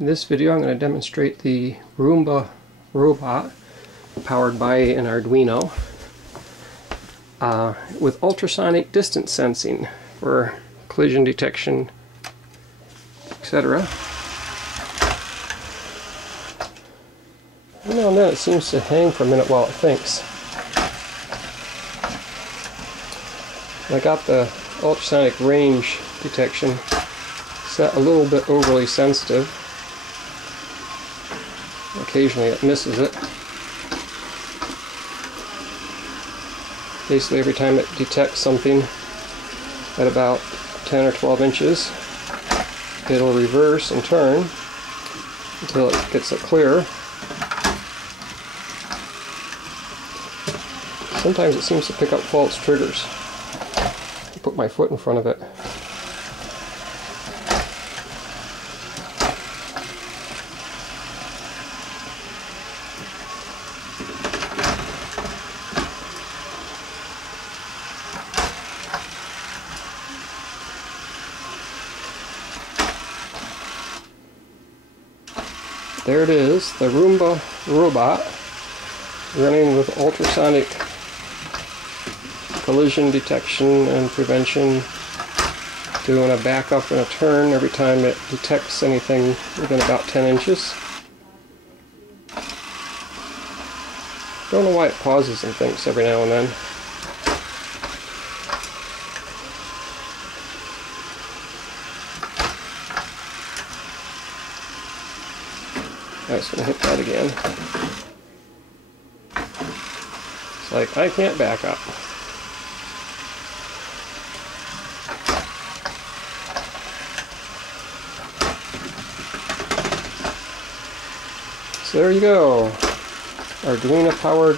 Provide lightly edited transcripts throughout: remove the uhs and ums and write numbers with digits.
In this video I'm going to demonstrate the Roomba Robot powered by an Arduino with ultrasonic distance sensing for collision detection, etc. Every now and then it seems to hang for a minute while it thinks. I got the ultrasonic range detection set a little bit overly sensitive. Occasionally it misses it. Basically every time it detects something at about 10 or 12 inches, it'll reverse and turn until it gets it clear. Sometimes it seems to pick up false triggers. I put my foot in front of it. There it is, the Roomba Robot running with ultrasonic collision detection and prevention, doing a back up and a turn every time it detects anything within about 10 inches. Don't know why it pauses and thinks every now and then. I was going to hit that again. It's like, I can't back up. So there you go. Arduino powered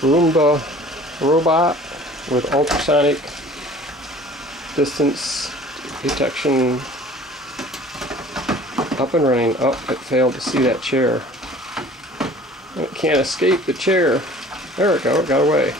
Roomba Robot with ultrasonic distance detection up and running. Oh, it failed to see that chair. It can't escape the chair. There we go, it got away.